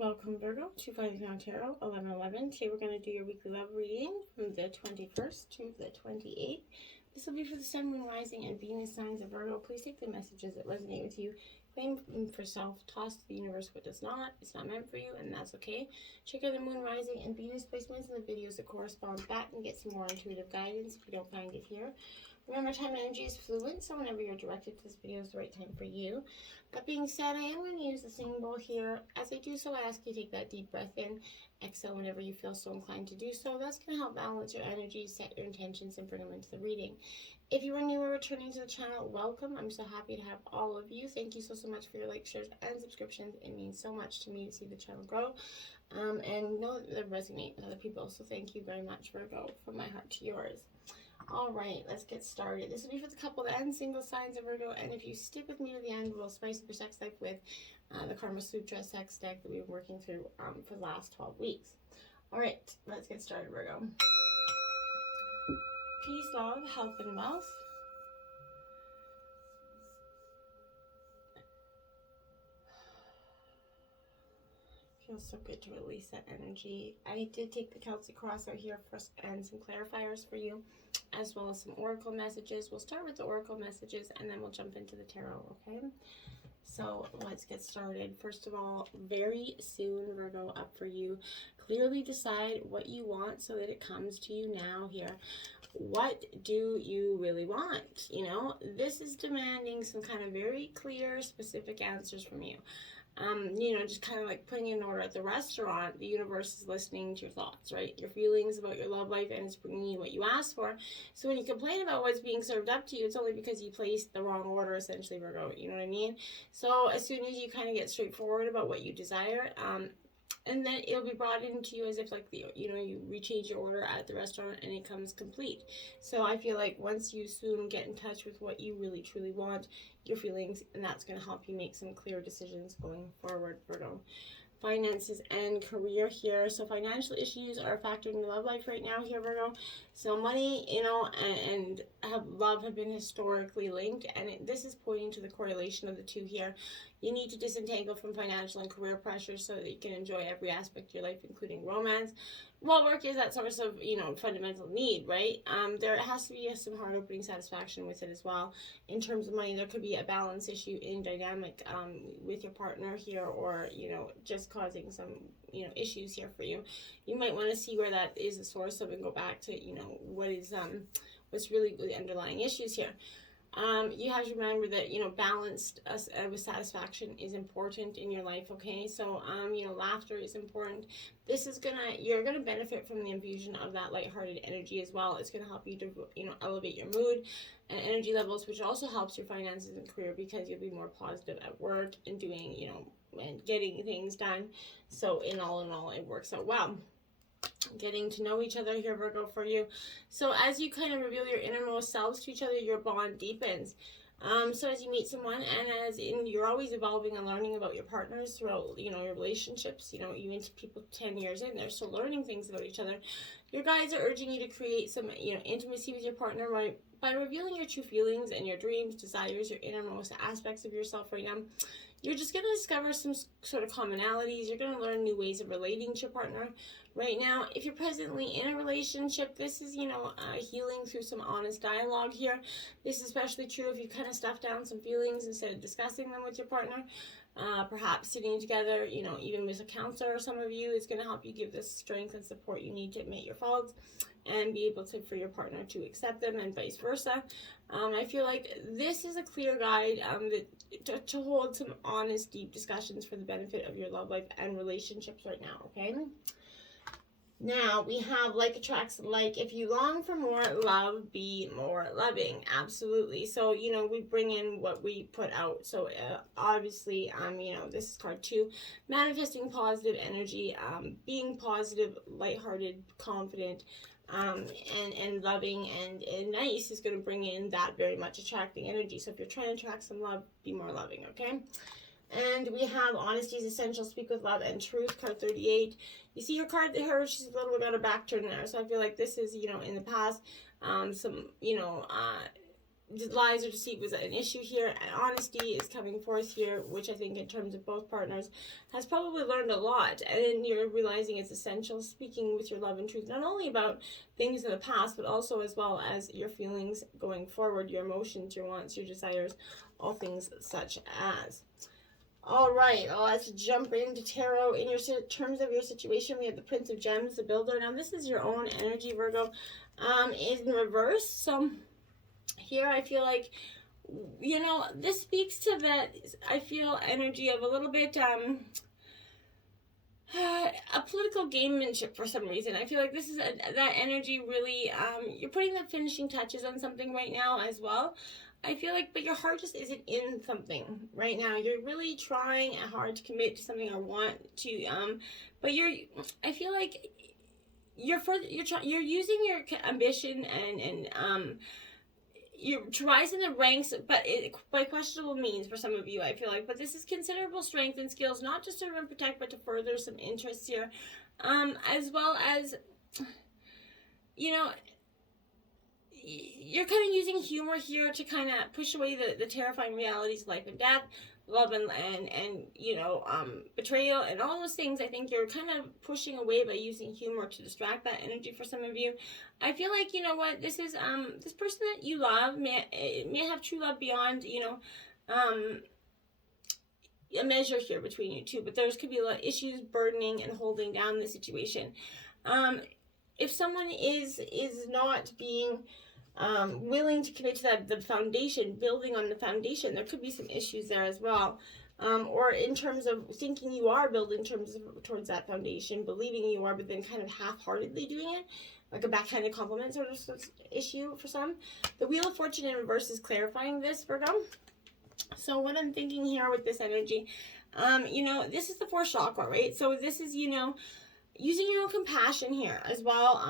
Welcome Virgo to Finding Out Tarot 11/11. Today we're going to do your weekly love reading from the 21st to the 28th. This will be for the Sun, Moon, Rising, and Venus signs of Virgo. Please take the messages that resonate with you. Claim for self. Toss to the universe what does not. It's not meant for you, and that's okay. Check out the Moon, Rising, and Venus placements in the videos that correspond to that and get some more intuitive guidance if you don't find it here. Remember, time energy is fluid, so whenever you're directed to this video is the right time for you. That being said, I am going to use the singing bowl here. As I do so, I ask you to take that deep breath in, exhale whenever you feel so inclined to do so. That's going to help balance your energy, set your intentions, and bring them into the reading. If you are new or returning to the channel, welcome. I'm so happy to have all of you. Thank you so much for your likes, shares, and subscriptions. It means so much to me to see the channel grow and know that they resonate with other people. So thank you very much, Virgo, from my heart to yours. All right, let's get started. This will be for the couple and single signs of Virgo, and if you stick with me to the end, we'll spice up your sex life with the Karma Sutra sex deck that we've been working through for the last 12 weeks. All right, let's get started, Virgo. Peace, love, health, and wealth. Feels so good to release that energy. I did take the Celtic cross out here first and some clarifiers for you, as well as some oracle messages. We'll start with the oracle messages and then we'll jump into the tarot, okay? So let's get started. First of all, very soon, Virgo, up for you. Clearly decide what you want so that it comes to you now here. What do you really want? You know, this is demanding some kind of very clear, specific answers from you. You know, just kind of like putting in order at the restaurant. The universe is listening to your thoughts, right? Your feelings about your love life, and it's bringing you what you asked for. So when you complain about what's being served up to you, it's only because you placed the wrong order, essentially, Virgo. You know what I mean? So as soon as you kind of get straightforward about what you desire, and then it'll be brought into you as if like you rechange your order at the restaurant and it comes complete. So I feel like once you soon get in touch with what you really truly want, your feelings, and that's going to help you make some clear decisions going forward, Virgo. Finances and career here. So financial issues are a factor in your love life right now here, Virgo. So money, you know, and love have been historically linked, and this is pointing to the correlation of the two here. You need to disentangle from financial and career pressures so that you can enjoy every aspect of your life, including romance. Well, work is that source of, you know, fundamental need, right? There has to be some heart-opening satisfaction with it as well. In terms of money, there could be a balance issue in dynamic with your partner here, or, you know, just causing some, you know, issues here for you. You might want to see where that is the source of and go back to, you know, what's really the underlying issues here. You have to remember that, you know, balanced with satisfaction is important in your life, okay? So, you know, laughter is important. This is you're gonna benefit from the infusion of that lighthearted energy as well. It's gonna help you to, you know, elevate your mood and energy levels, which also helps your finances and career because you'll be more positive at work and doing, you know, and getting things done. So in all, it works out well. Getting to know each other here, Virgo, for you. So as you kind of reveal your innermost selves to each other, your bond deepens. So as you meet someone, and you're always evolving and learning about your partners throughout, you know, your relationships, you know, even to people 10 years in, they're still learning things about each other. Your guides are urging you to create some, you know, intimacy with your partner by revealing your true feelings and your dreams, desires, your innermost aspects of yourself right now. You're just going to discover some sort of commonalities. You're going to learn new ways of relating to your partner. Right now, if you're presently in a relationship, this is, you know, healing through some honest dialogue here. This is especially true if you kind of stuff down some feelings instead of discussing them with your partner. Perhaps sitting together, you know, even with a counselor or some of you, is going to help you give the strength and support you need to admit your faults and be able to, for your partner to accept them, and vice versa. I feel like this is a clear guide to hold some honest, deep discussions for the benefit of your love life and relationships right now, okay? Now, we have like attracts like. If you long for more love, be more loving. Absolutely. So, you know, we bring in what we put out. So, obviously, you know, this is card 2. Manifesting positive energy, being positive, lighthearted, confident, and loving and nice is going to bring in that very much attracting energy. So, if you're trying to attract some love, be more loving, okay? And we have honesty is essential, speak with love and truth, card 38. You see her card there, she's a little bit got a back turn there. So I feel like this is, you know, in the past, some, you know, lies or deceit was an issue here, and honesty is coming forth here, which I think in terms of both partners has probably learned a lot, and then you're realizing it's essential speaking with your love and truth, not only about things in the past, but also as well as your feelings going forward, your emotions, your wants, your desires, all things such as. All right, let's jump into tarot. In your terms of your situation, we have the Prince of Gems, the Builder. Now, this is your own energy, Virgo, in reverse. So here I feel like, you know, this speaks to that, I feel, energy of a little bit, a political gamemanship for some reason. I feel like this is that energy really, you're putting the finishing touches on something right now as well. I feel like, but your heart just isn't in something right now. You're really trying hard to commit to something or want to, but I feel like you're using your ambition and you're rising the ranks, but by questionable means for some of you, I feel like. But this is considerable strength and skills, not just to serve and protect, but to further some interests here, as well as, you know, you're kind of using humor here to kind of push away the terrifying realities of life and death, love and you know, betrayal and all those things. I think you're kind of pushing away by using humor to distract that energy for some of you. I feel like, you know what, this is this person that you love may have true love beyond, you know, a measure here between you two, but there's could be a lot of issues burdening and holding down the situation. If someone is not being willing to commit to the foundation, building on the foundation, there could be some issues there as well. Or in terms of thinking you are building towards that foundation, believing you are, but then kind of half-heartedly doing it, like a backhanded compliment sort of issue for some. The Wheel of Fortune in reverse is clarifying this, Virgo. So what I'm thinking here with this energy, you know, this is the fourth chakra, right? So this is, you know, using your own compassion here as well,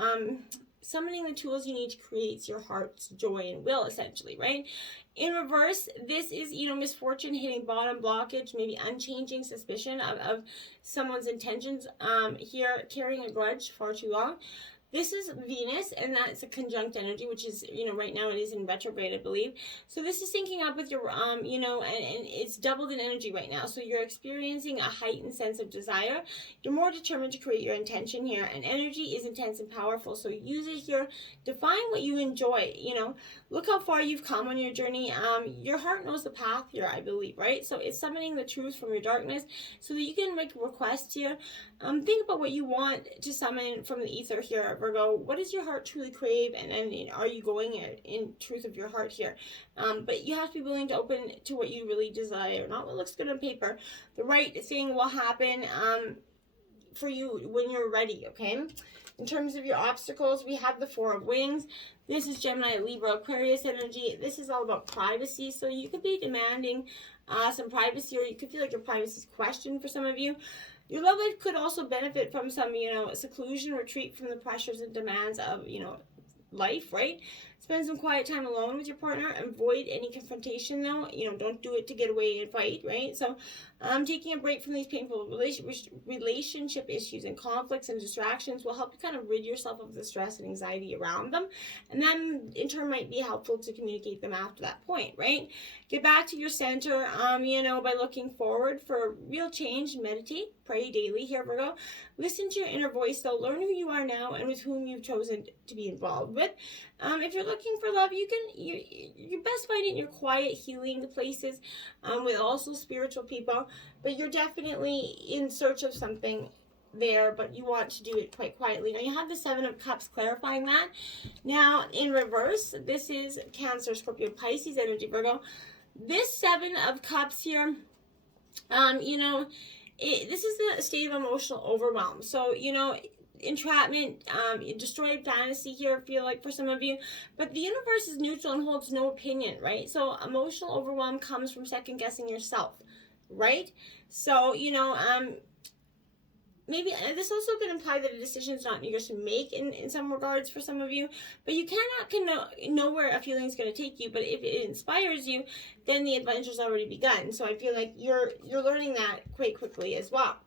summoning the tools you need to create your heart's joy and will, essentially, right? In reverse, this is, you know, misfortune, hitting bottom, blockage, maybe unchanging suspicion of someone's intentions, here, carrying a grudge far too long. This is Venus, and that's a conjunct energy, which is, you know, right now it is in retrograde, I believe. So this is syncing up with your, you know, and it's doubled in energy right now. So you're experiencing a heightened sense of desire. You're more determined to create your intention here, and energy is intense and powerful. So use it here. Define what you enjoy, you know. Look how far you've come on your journey. Your heart knows the path here, I believe, right? So it's summoning the truth from your darkness so that you can make requests here. Think about what you want to summon from the ether here, Virgo. What does your heart truly crave, and then are you going in truth of your heart here? But you have to be willing to open to what you really desire, not what looks good on paper. The right thing will happen for you when you're ready, okay? In terms of your obstacles, we have the Four of Wings. This is Gemini, Libra, Aquarius energy. This is all about privacy, so you could be demanding some privacy, or you could feel like your privacy is questioned for some of you. Your love life could also benefit from some, you know, seclusion, retreat from the pressures and demands of, you know, life, right? Spend some quiet time alone with your partner. Avoid any confrontation, though. You know, don't do it to get away and fight, right? So, taking a break from these painful relationship issues and conflicts and distractions will help you kind of rid yourself of the stress and anxiety around them. And then, in turn, might be helpful to communicate them after that point, right? Get back to your center, you know, by looking forward for real change. Meditate, pray daily here, Virgo. Listen to your inner voice, though. Learn who you are now and with whom you've chosen to be involved with. If you're looking for love, you're best find it in your quiet, healing places with also spiritual people. But you're definitely in search of something there, but you want to do it quite quietly. Now, you have the Seven of Cups clarifying that. Now, in reverse, this is Cancer, Scorpio, Pisces energy, Virgo. This Seven of Cups here, you know, this is the state of emotional overwhelm. So, you know, entrapment, destroyed fantasy here, I feel like, for some of you. But the universe is neutral and holds no opinion, right? So emotional overwhelm comes from second guessing yourself, right? So, you know, maybe this also could imply that a decision is not yours to make in some regards for some of you, but you cannot know where a feeling is going to take you. But if it inspires you, then the adventure's already begun. So I feel like you're learning that quite quickly as well.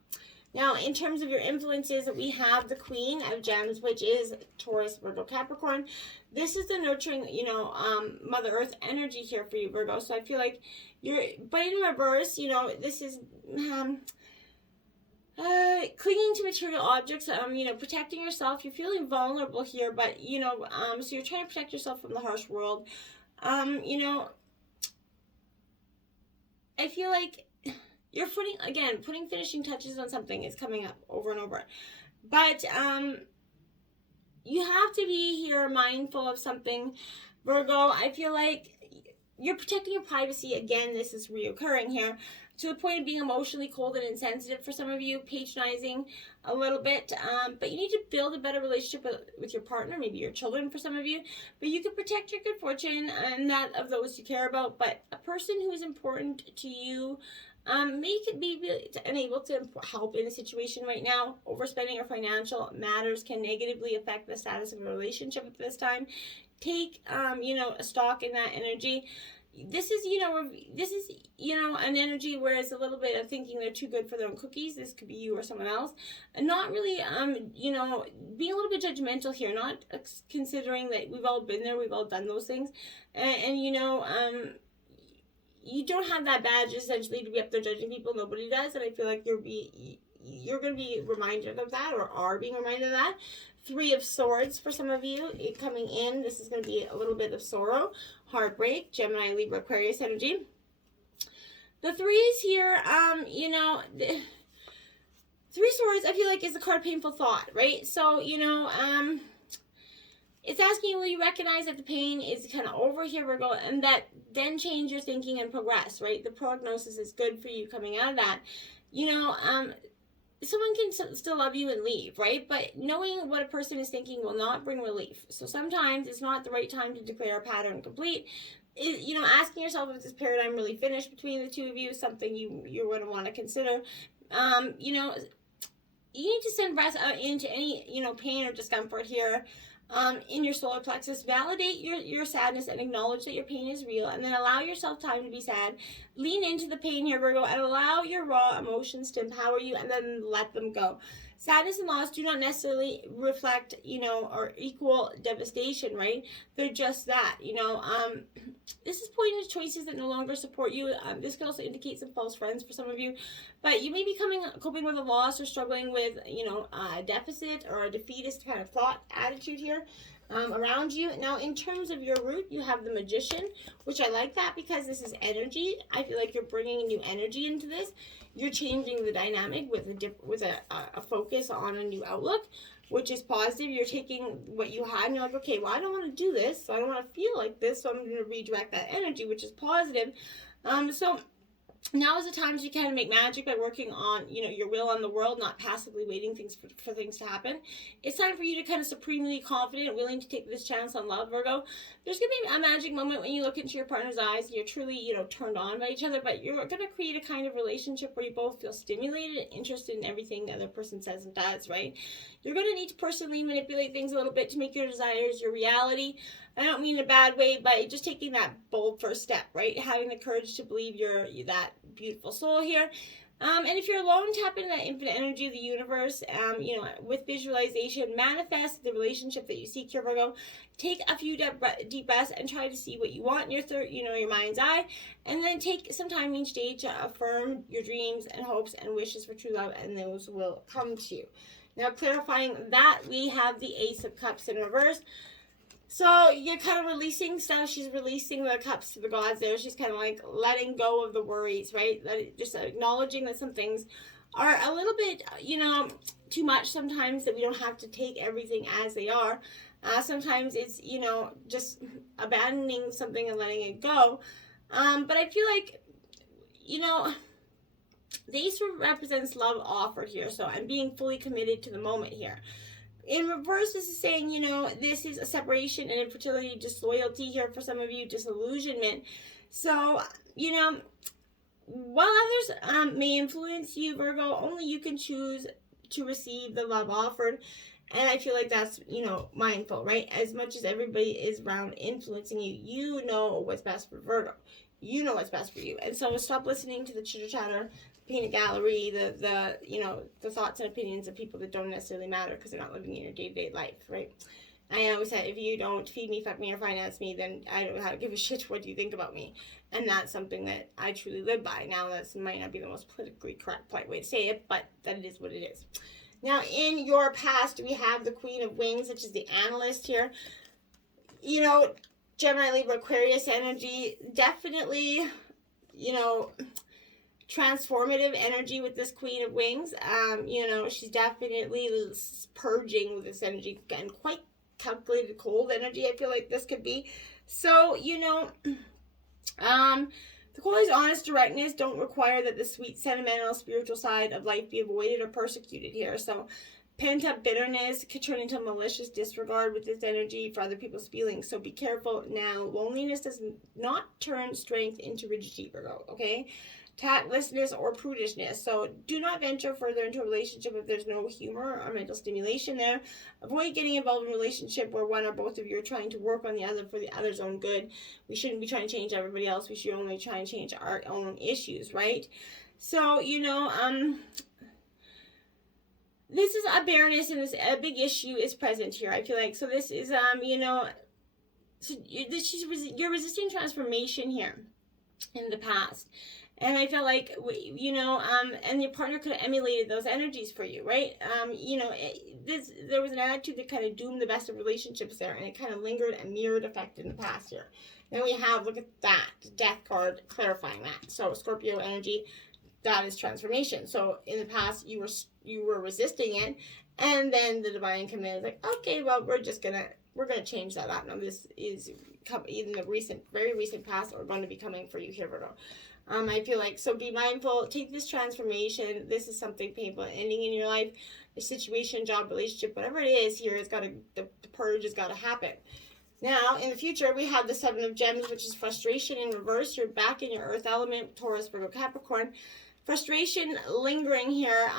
Now, in terms of your influences, we have the Queen of Gems, which is Taurus, Virgo, Capricorn. This is the nurturing, Mother Earth energy here for you, Virgo. So I feel like but in reverse, this is clinging to material objects, protecting yourself. You're feeling vulnerable here, but, so you're trying to protect yourself from the harsh world. I feel like you're putting finishing touches on something is coming up over and over. But you have to be here mindful of something, Virgo. I feel like you're protecting your privacy. Again, this is reoccurring here, to the point of being emotionally cold and insensitive for some of you, patronizing a little bit. But you need to build a better relationship with your partner, maybe your children for some of you. But you can protect your good fortune and that of those you care about. But a person who is important to you may be unable to help in a situation right now. Overspending or financial matters can negatively affect the status of a relationship at this time. Take, a stock in that energy. This is, an energy where it's a little bit of thinking they're too good for their own cookies. This could be you or someone else. And not really, being a little bit judgmental here, not considering that we've all been there, we've all done those things. And you don't have that badge, essentially, to be up there judging people. Nobody does. And I feel like you're going to be reminded of that, or are being reminded of that. 3 of Swords for some of you coming in. This is going to be a little bit of sorrow, heartbreak, Gemini, Libra, Aquarius energy. The 3s here, 3 Swords, I feel like, is the card Painful Thought, right? So, it's asking you, will you recognize that the pain is kind of over here, Virgo, and that then change your thinking and progress, right? The prognosis is good for you coming out of that. Someone can still love you and leave, right? But knowing what a person is thinking will not bring relief. So sometimes it's not the right time to declare a pattern complete. Asking yourself if this paradigm really finished between the two of you is something you're going to want to consider. You need to send breath out into any, pain or discomfort here. In your solar plexus, validate your sadness and acknowledge that your pain is real, and then allow yourself time to be sad. Lean into the pain here, Virgo, and allow your raw emotions to empower you, and then let them go. Sadness and loss do not necessarily reflect, or equal devastation, right? They're just that, This is pointing to choices that no longer support you. This could also indicate some false friends for some of you. But you may be coping with a loss or struggling with, a deficit or a defeatist kind of thought attitude here around you. Now, in terms of your root, you have the Magician, which I like that because this is energy. I feel like you're bringing a new energy into this. You're changing the dynamic with a focus on a new outlook, which is positive. You're taking what you had and you're like, okay, well, I don't want to do this, so I don't want to feel like this, so I'm going to redirect that energy, which is positive. So now is the time to kind of make magic by working on, your will on the world, not passively waiting for things to happen. It's time for you to kind of supremely confident, willing to take this chance on love, Virgo. There's going to be a magic moment when you look into your partner's eyes and you're truly, turned on by each other, but you're going to create a kind of relationship where you both feel stimulated and interested in everything the other person says and does, right? You're going to need to personally manipulate things a little bit to make your desires your reality. I don't mean in a bad way, but just taking that bold first step, right? Having the courage to believe you're that beautiful soul here. And if you're alone, tap into that infinite energy of the universe, with visualization. Manifest the relationship that you seek here, Virgo. Take a few deep breaths and try to see what you want in your mind's eye. And then take some time each day to affirm your dreams and hopes and wishes for true love, and those will come to you. Now, clarifying that, we have the Ace of Cups in reverse. So you're kind of releasing stuff. She's releasing the cups to the gods there. She's kind of like letting go of the worries, right? Just acknowledging that some things are a little bit, too much sometimes, that we don't have to take everything as they are. Sometimes it's, just abandoning something and letting it go. But I feel like, the Ace represents love offered here. So I'm being fully committed to the moment here. In reverse, this is saying, this is a separation and infertility, disloyalty here for some of you, disillusionment. So, while others may influence you, Virgo, only you can choose to receive the love offered. And I feel like that's, mindful, right? As much as everybody is around influencing you, you know what's best for Virgo. You know what's best for you. And so stop listening to the chitter chatter. peanut gallery, the you know, the thoughts and opinions of people that don't necessarily matter because they're not living in your day-to-day life, right? I always said, if you don't feed me, fuck me, or finance me, then I don't have to give a shit what you think about me. And that's something that I truly live by. Now, that might not be the most politically correct, polite way to say it, but that is what it is. Now, in your past, we have the Queen of Wings, which is the analyst here. You know, Gemini, Libra, Aquarius energy, definitely, you know, transformative energy with this Queen of Wings. You know, she's definitely purging with this energy, and quite calculated, cold energy, I feel like this could be. So, you know, the qualities honest directness don't require that the sweet, sentimental, spiritual side of life be avoided or persecuted here. So, pent-up bitterness could turn into malicious disregard with this energy for other people's feelings. So be careful now. Loneliness does not turn strength into rigidity, Virgo, okay? Tactlessness or prudishness. So do not venture further into a relationship if there's no humor or mental stimulation there. Avoid getting involved in a relationship where one or both of you are trying to work on the other for the other's own good. We shouldn't be trying to change everybody else. We should only try and change our own issues, right? So, you know, this is a bareness, and a big issue is present here, I feel like. So this is, you know, so you're resisting transformation here in the past. And I feel like, you know, and your partner could have emulated those energies for you, right? You know, there was an attitude that kind of doomed the best of relationships there, and it kind of lingered a mirrored effect in the past here. Then we have, look at that, Death card clarifying that. So Scorpio energy, that is transformation. So in the past, you were resisting it, and then the divine command is like, okay, well, we're gonna change that up. Now this is in the very recent past, or going to be coming for you here, Virgo. I feel like, so be mindful, take this transformation. This is something painful ending in your life, a situation, job, relationship, whatever it is here, the purge has got to happen. Now, in the future, we have the Seven of Gems, which is frustration in reverse. You're back in your earth element, Taurus, Virgo, Capricorn. Frustration lingering here.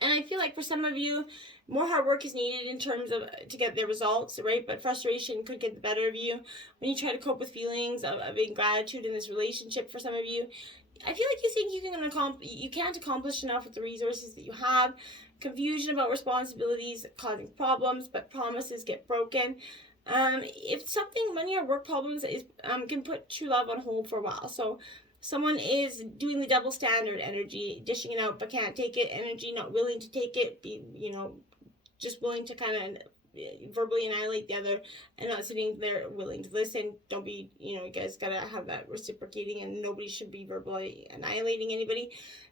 And I feel like for some of you, more hard work is needed in terms of to get the results, right? But frustration could get the better of you when you try to cope with feelings of ingratitude in this relationship. For some of you, I feel like you think you can't accomplish enough with the resources that you have. Confusion about responsibilities causing problems, but promises get broken. If something, money or work problems is can put true love on hold for a while. So someone is doing the double standard energy, dishing it out but can't take it energy, not willing to take it, just willing to kind of verbally annihilate the other and not sitting there willing to listen. Don't be, you guys gotta have that reciprocating, and nobody should be verbally annihilating anybody.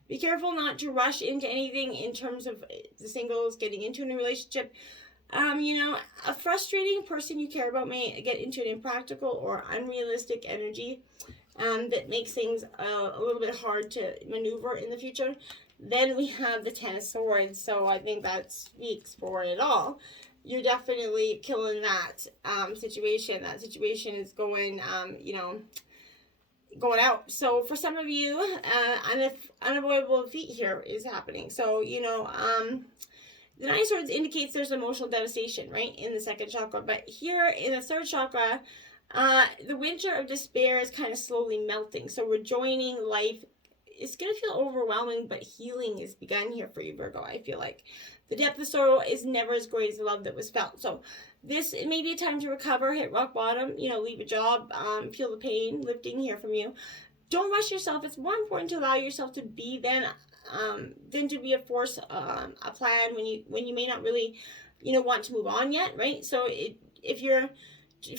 Be careful not to rush into anything in terms of the singles getting into a new relationship. A frustrating person you care about may get into an impractical or unrealistic energy that makes things a little bit hard to maneuver in the future. Then we have the Ten of Swords, so I think that speaks for it all. You're definitely killing that situation. That situation is going, going out. So for some of you, unavoidable defeat here is happening. So, the Nine of Swords indicates there's emotional devastation, right, in the second chakra. But here in the third chakra, the winter of despair is kind of slowly melting. So rejoining life, it's going to feel overwhelming, but healing is begun here for you, Virgo, I feel like. The depth of sorrow is never as great as the love that was felt. So it may be a time to recover, hit rock bottom, leave a job, feel the pain lifting here from you. Don't rush yourself. It's more important to allow yourself to be than to be a force, a plan when you may not really, want to move on yet, right? So if you're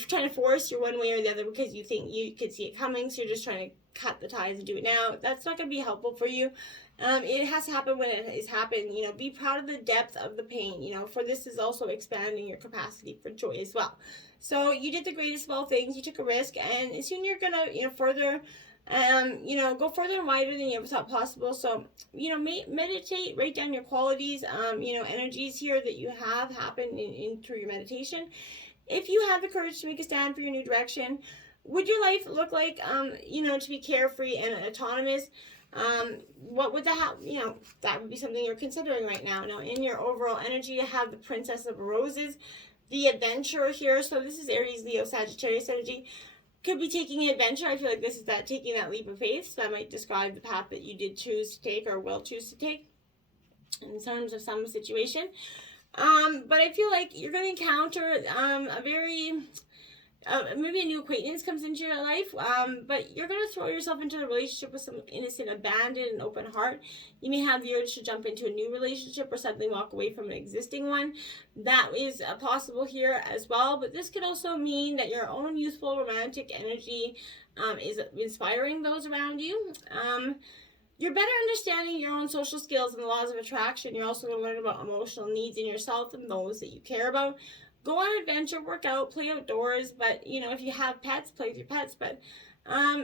trying to force, you're one way or the other because you think you could see it coming, so you're just trying to cut the ties and do it now. That's not going to be helpful for you. It has to happen when it has happened. Be proud of the depth of the pain, for this is also expanding your capacity for joy as well. So you did the greatest of all things. You took a risk, and soon you're going to, further, go further and wider than you ever thought possible. So, meditate, write down your qualities, energies here that you have happened through your meditation. If you have the courage to make a stand for your new direction, would your life look like, to be carefree and autonomous? What would that that would be something you're considering right now. Now, in your overall energy, you have the Princess of Roses, the adventurer here. So this is Aries, Leo, Sagittarius energy. could be taking an adventure. I feel like this is that taking that leap of faith. So that might describe the path that you did choose to take or will choose to take in terms of some situation. But I feel like you're going to encounter a very... maybe a new acquaintance comes into your life, but you're going to throw yourself into the relationship with some innocent abandon and open heart. You may have the urge to jump into a new relationship or suddenly walk away from an existing one. That is possible here as well, but this could also mean that your own youthful romantic energy is inspiring those around you. You're better understanding your own social skills and the laws of attraction. You're also going to learn about emotional needs in yourself and those that you care about. Go on adventure, work out, play outdoors, but, you know, if you have pets, play with your pets, but,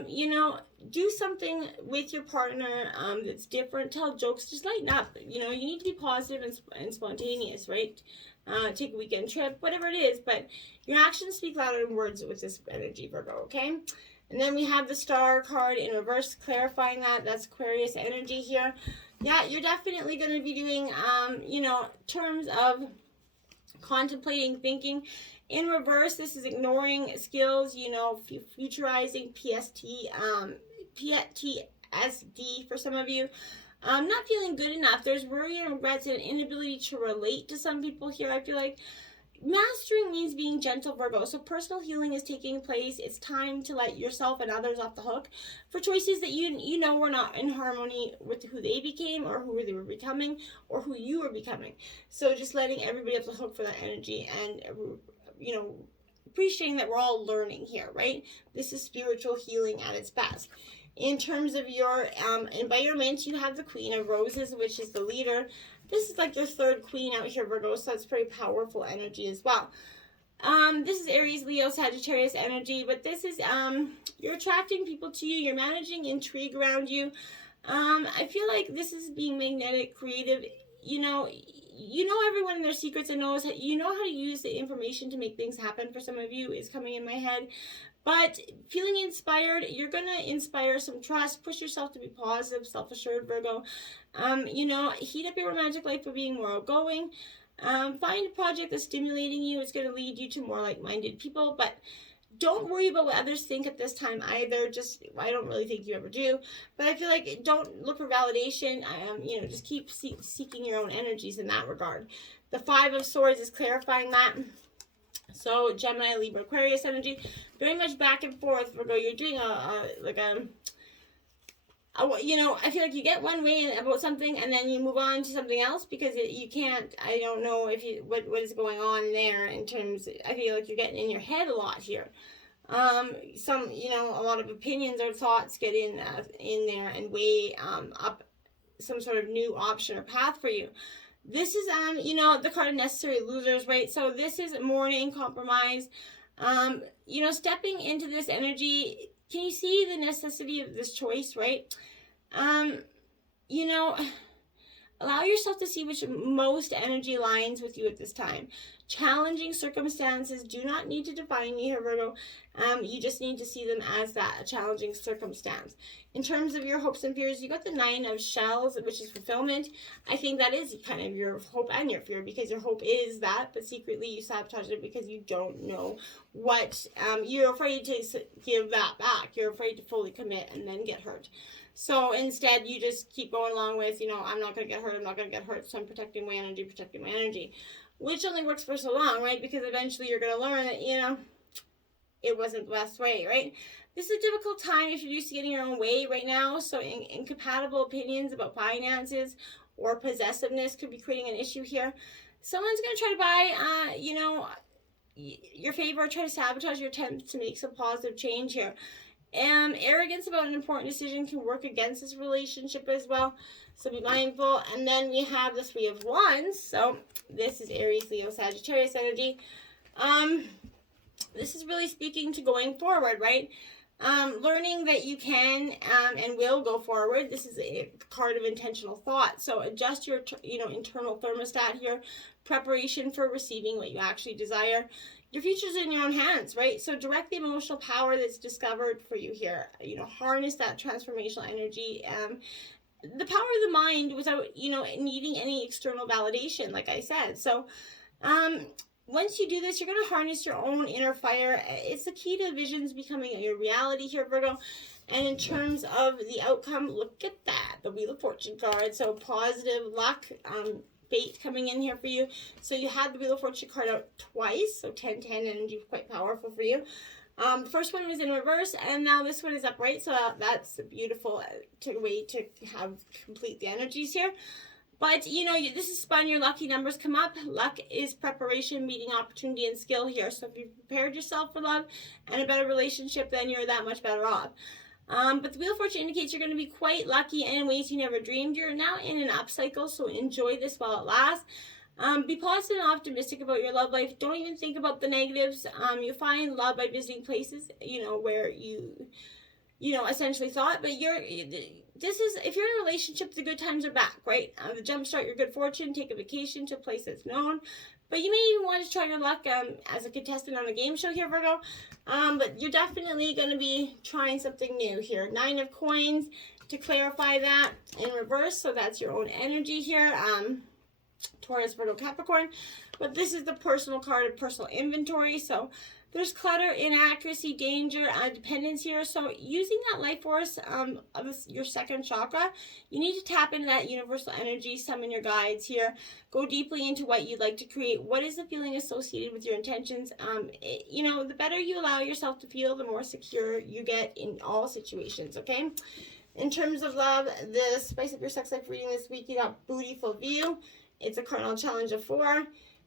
you know, do something with your partner that's different, tell jokes, just lighten up. You know, you need to be positive and spontaneous, right? Take a weekend trip, whatever it is, but your actions speak louder than words with this energy, Virgo, okay? And then we have the Star card in reverse, clarifying that. That's Aquarius energy here. Yeah, you're definitely going to be doing, you know, terms of contemplating, thinking. In reverse, this is ignoring skills, you know, futurizing, PTSD for some of you. Not feeling good enough. There's worry and regrets and an inability to relate to some people here. I feel like mastering means being gentle, Virgo. So personal healing is taking place. It's time to let yourself and others off the hook for choices that you know were not in harmony with who they became or who they were becoming or who you were becoming. So just letting everybody off the hook for that energy and, you know, appreciating that we're all learning here, right? This is spiritual healing at its best. In terms of your environment, you have the Queen of Roses, which is the leader. This is like your third queen out here, Virgo, so it's pretty powerful energy as well. This is Aries, Leo, Sagittarius energy, but this is, you're attracting people to you, you're managing intrigue around you. I feel like this is being magnetic, creative, you know everyone and their secrets and knows, you know how to use the information to make things happen. For some of you is coming in my head. But feeling inspired, you're going to inspire some trust. Push yourself to be positive, self-assured, Virgo. You know, heat up your romantic life by being more outgoing. Find a project that's stimulating you. It's going to lead you to more like-minded people. But don't worry about what others think at this time either. Just, I don't really think you ever do. But I feel like don't look for validation. You know, just keep seeking your own energies in that regard. The Five of Swords is clarifying that. So Gemini, Libra, Aquarius energy, very much back and forth, Virgo. You're doing you know, I feel like you get one way about something and then you move on to something else because you can't, I don't know if you, what is going on there in terms, I feel like you're getting in your head a lot here. Some, you know, a lot of opinions or thoughts get in there and weigh up some sort of new option or path for you. This is, you know, the card of necessary losers, right? So this is mourning, compromise, you know, stepping into this energy. Can you see the necessity of this choice, right? You know, allow yourself to see which most energy aligns with you at this time. Challenging circumstances do not need to define you here, Virgo. You just need to see them as that, a challenging circumstance. In terms of your hopes and fears, you got the Nine of Shells, which is fulfillment. I think that is kind of your hope and your fear, because your hope is that, but secretly you sabotage it because you don't know what, you're afraid to give that back. You're afraid to fully commit and then get hurt. So instead, you just keep going along with, you know, I'm not going to get hurt, I'm not going to get hurt, so I'm protecting my energy. Which only works for so long, right? Because eventually you're going to learn that, you know, it wasn't the best way, right? This is a difficult time if you're used to getting your own way right now. So incompatible opinions about finances or possessiveness could be creating an issue here. Someone's going to try to buy, you know, your favor, try to sabotage your attempts to make some positive change here. Arrogance about an important decision can work against this relationship as well. So be mindful. And then we have the Three of Wands. So this is Aries, Leo, Sagittarius energy. This is really speaking to going forward, right? Learning that you can and will go forward. This is a card of intentional thought. So adjust your, you know, internal thermostat here. Preparation for receiving what you actually desire. Your future's in your own hands, right? So direct the emotional power that's discovered for you here. You know, harness that transformational energy. The power of the mind without, you know, needing any external validation, like I said. So, once you do this, you're going to harness your own inner fire. It's the key to visions becoming your reality here, Virgo. And in terms of the outcome, look at that, the Wheel of Fortune card. So positive luck, fate coming in here for you. So you had the Wheel of Fortune card out twice, so 10-10 energy, quite powerful for you. The first one was in reverse, and now this one is upright, so that's a beautiful way to have complete the energies here. But, you know, this is fun. Your lucky numbers come up. Luck is preparation, meeting opportunity, and skill here. So if you've prepared yourself for love and a better relationship, then you're that much better off. But the Wheel of Fortune indicates you're going to be quite lucky in ways you never dreamed. You're now in an up cycle, so enjoy this while it lasts. Be positive and optimistic about your love life. Don't even think about the negatives. You find love by visiting places, you know, where you essentially thought, but this is, if you're in a relationship, the good times are back, right? The jumpstart your good fortune, take a vacation to a place that's known. But you may even want to try your luck as a contestant on a game show here, Virgo. But you're definitely going to be trying something new here. 9 of Coins to clarify that in reverse. So that's your own energy here. Taurus, Virgo, Capricorn. But this is the personal card of personal inventory. So there's clutter, inaccuracy, danger, dependence here. So using that life force of your second chakra, you need to tap into that universal energy, summon your guides here, go deeply into what you'd like to create. What is the feeling associated with your intentions? You know, the better you allow yourself to feel, the more secure you get in all situations, okay? In terms of love, the Spice Up Your Sex Life reading this week, you got Bootyful View. It's a cardinal challenge of 4.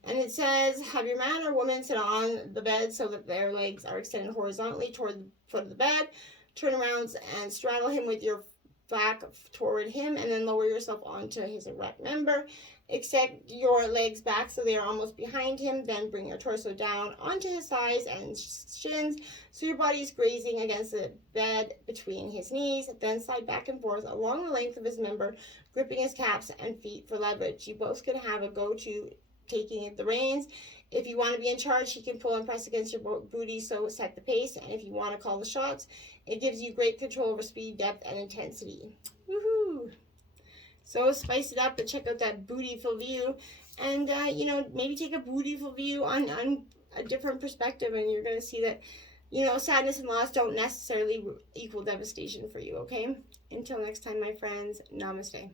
And it says, have your man or woman sit on the bed so that their legs are extended horizontally toward the foot of the bed. Turn around and straddle him with your back toward him, and then lower yourself onto his erect member. Extend your legs back so they are almost behind him. Then bring your torso down onto his thighs and shins so your body is grazing against the bed between his knees. Then slide back and forth along the length of his member, gripping his calves and feet for leverage. You both can have a go-to taking the reins. If you want to be in charge, he can pull and press against your booty, so set the pace. And if you want to call the shots, it gives you great control over speed, depth, and intensity. Woohoo! So spice it up and check out that Bootyful View. And, you know, maybe take a Bootyful View on a different perspective, and you're going to see that, you know, sadness and loss don't necessarily equal devastation for you, okay? Until next time, my friends, namaste.